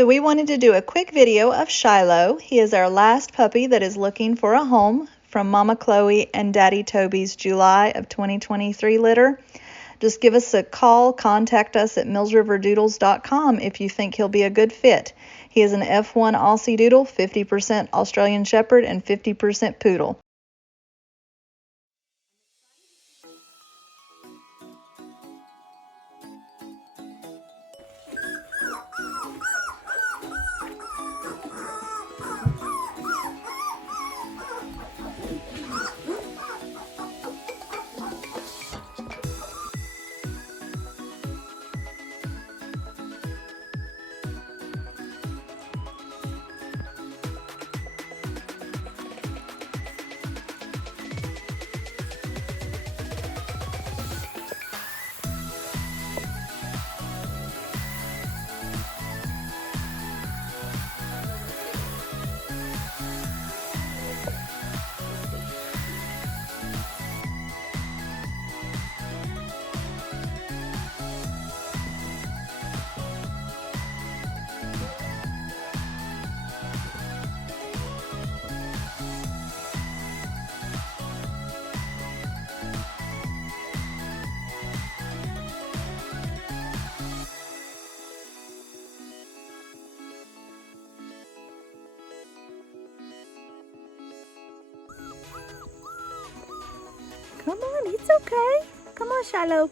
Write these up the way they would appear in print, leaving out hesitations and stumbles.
So we wanted to do a quick video of Shiloh. He is our last puppy that is looking for a home from Mama Chloe and Daddy Toby's July of 2023 litter. Just give us a call, contact us at millsriverdoodles.com if you think he'll be a good fit. He is an F1 Aussiedoodle, 50% Australian Shepherd and 50% Poodle. Come on, it's okay. Come on, Shiloh.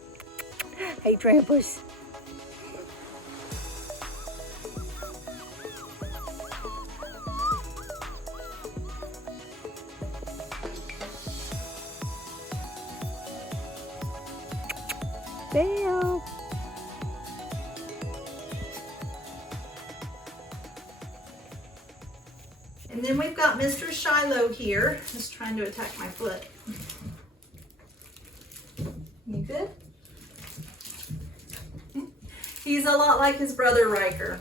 Hey, Trampers. Belle. And then we've got Mr. Shiloh here, just trying to attack my foot. You good? He's a lot like his brother Riker.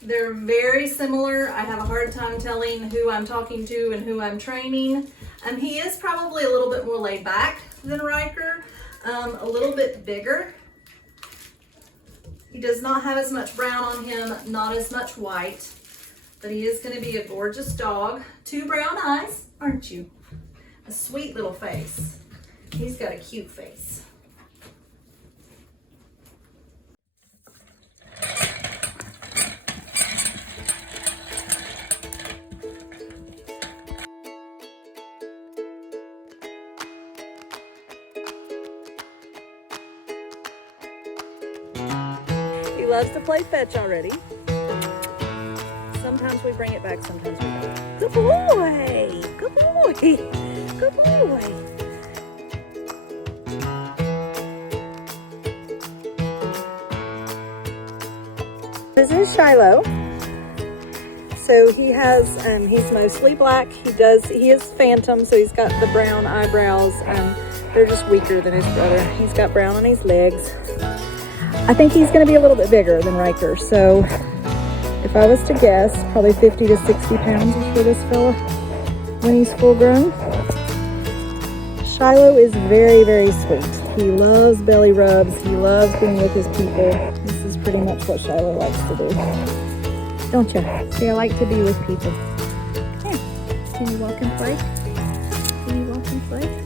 They're very similar. I have a hard time telling who I'm talking to and who I'm training. He is probably a little bit more laid back than Riker, a little bit bigger. He does not have as much brown on him, not as much white, but he is going to be a gorgeous dog. 2 brown eyes, aren't you? A sweet little face. He's got a cute face. He loves to play fetch already. Sometimes we bring it back, sometimes we don't. Good boy! Good boy! Good boy! This is Shiloh. So he has, he's mostly black. He is phantom, so he's got the brown eyebrows. They're just weaker than his brother. He's got brown on his legs. I think he's going to be a little bit bigger than Riker. So if I was to guess, probably 50 to 60 pounds for this fella when he's full grown. Shiloh is very, very sweet. He loves belly rubs. He loves being with his people. This is pretty much what Shiloh likes to do. Don't you? See, I like to be with people. Here, can you walk and play? Can you walk and play?